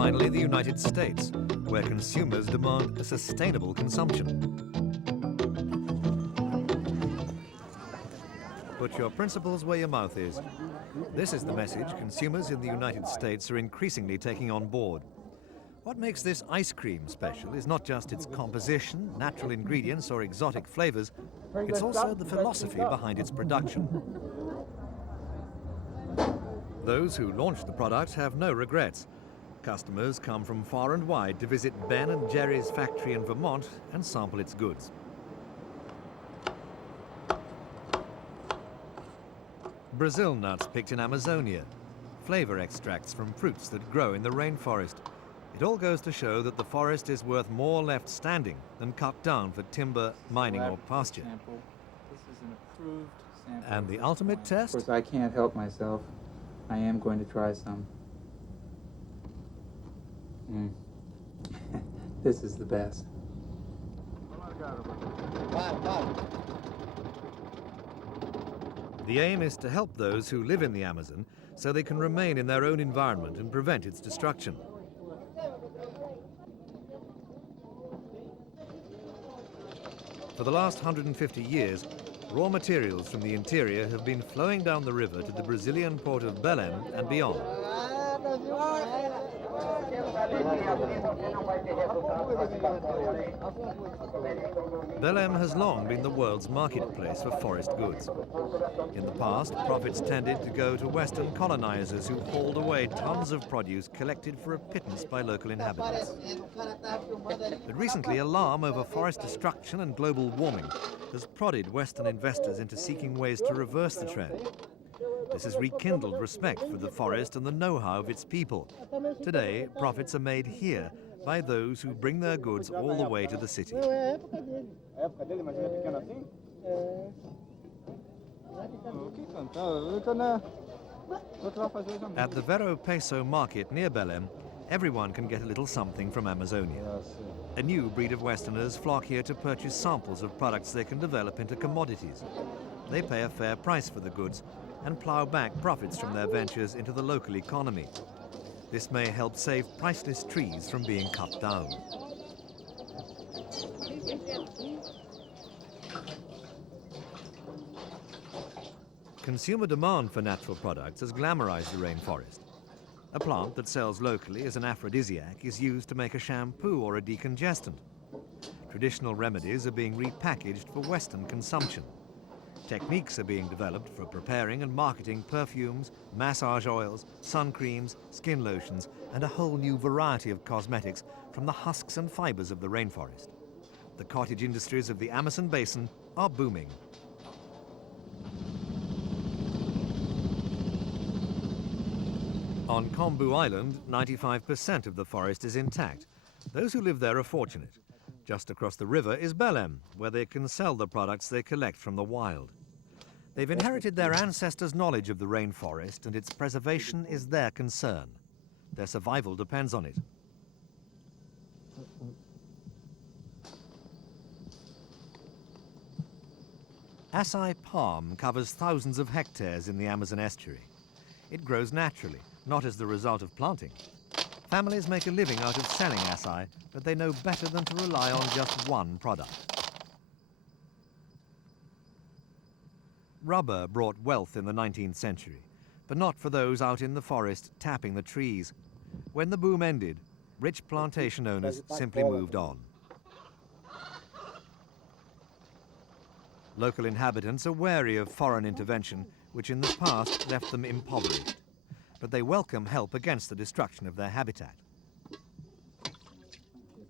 finally the United States, where consumers demand a sustainable consumption. Put your principles where your mouth is. This is the message consumers in the United States are increasingly taking on board. What makes this ice cream special is not just its composition, natural ingredients, or exotic flavors, it's also the philosophy behind its production. Those who launch the product have no regrets. Customers come from far and wide to visit Ben and Jerry's factory in Vermont and sample its goods. Brazil nuts picked in Amazonia, flavor extracts from fruits that grow in the rainforest. It all goes to show that the forest is worth more left standing than cut down for timber, mining, or pasture. This is an approved sample. And the ultimate test? Of course, I can't help myself. I am going to try some. This is the best. The aim is to help those who live in the Amazon so they can remain in their own environment and prevent its destruction. For the last 150 years, raw materials from the interior have been flowing down the river to the Brazilian port of Belém and beyond. Belém has long been the world's marketplace for forest goods. In the past, profits tended to go to Western colonizers who hauled away tons of produce collected for a pittance by local inhabitants. But recently, alarm over forest destruction and global warming has prodded Western investors into seeking ways to reverse the trend. This has rekindled respect for the forest and the know-how of its people. Today, profits are made here by those who bring their goods all the way to the city. At the Vero Peso market near Belém, everyone can get a little something from Amazonia. A new breed of Westerners flock here to purchase samples of products they can develop into commodities. They pay a fair price for the goods and plow back profits from their ventures into the local economy. This may help save priceless trees from being cut down. Consumer demand for natural products has glamorized the rainforest. A plant that sells locally as an aphrodisiac is used to make a shampoo or a decongestant. Traditional remedies are being repackaged for Western consumption. Techniques are being developed for preparing and marketing perfumes, massage oils, sun creams, skin lotions, and a whole new variety of cosmetics from the husks and fibers of the rainforest. The cottage industries of the Amazon basin are booming. On Kombu Island, 95% of the forest is intact. Those who live there are fortunate. Just across the river is Belém, where they can sell the products they collect from the wild. They've inherited their ancestors' knowledge of the rainforest, and its preservation is their concern. Their survival depends on it. Acai palm covers thousands of hectares in the Amazon estuary. It grows naturally, not as the result of planting. Families make a living out of selling acai, but they know better than to rely on just one product. Rubber brought wealth in the 19th century, but not for those out in the forest tapping the trees. When the boom ended, rich plantation owners simply moved on. Local inhabitants are wary of foreign intervention, which in the past left them impoverished. But they welcome help against the destruction of their habitat.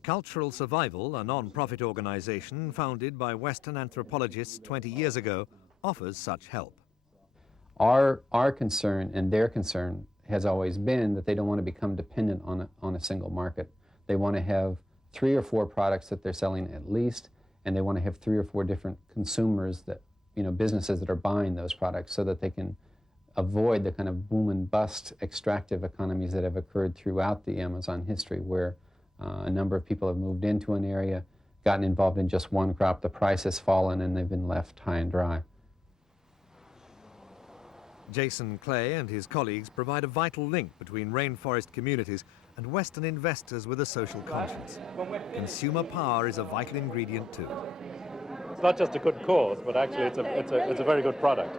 Cultural Survival, a non-profit organization founded by Western anthropologists 20 years ago, offers such help. Our concern and their concern has always been that they don't want to become dependent on a single market. They want to have 3 or 4 products that they're selling at least, and they want to have 3 or 4 different consumers that, businesses that are buying those products so that they can avoid the kind of boom and bust extractive economies that have occurred throughout the Amazon history, where a number of people have moved into an area, gotten involved in just one crop, the price has fallen, and they've been left high and dry. Jason Clay and his colleagues provide a vital link between rainforest communities and Western investors with a social conscience. Consumer power is a vital ingredient too. It's not just a good cause, but actually it's a very good product.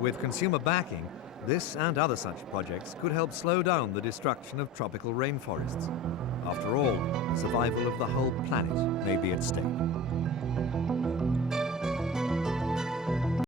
With consumer backing, this and other such projects could help slow down the destruction of tropical rainforests. After all, survival of the whole planet may be at stake.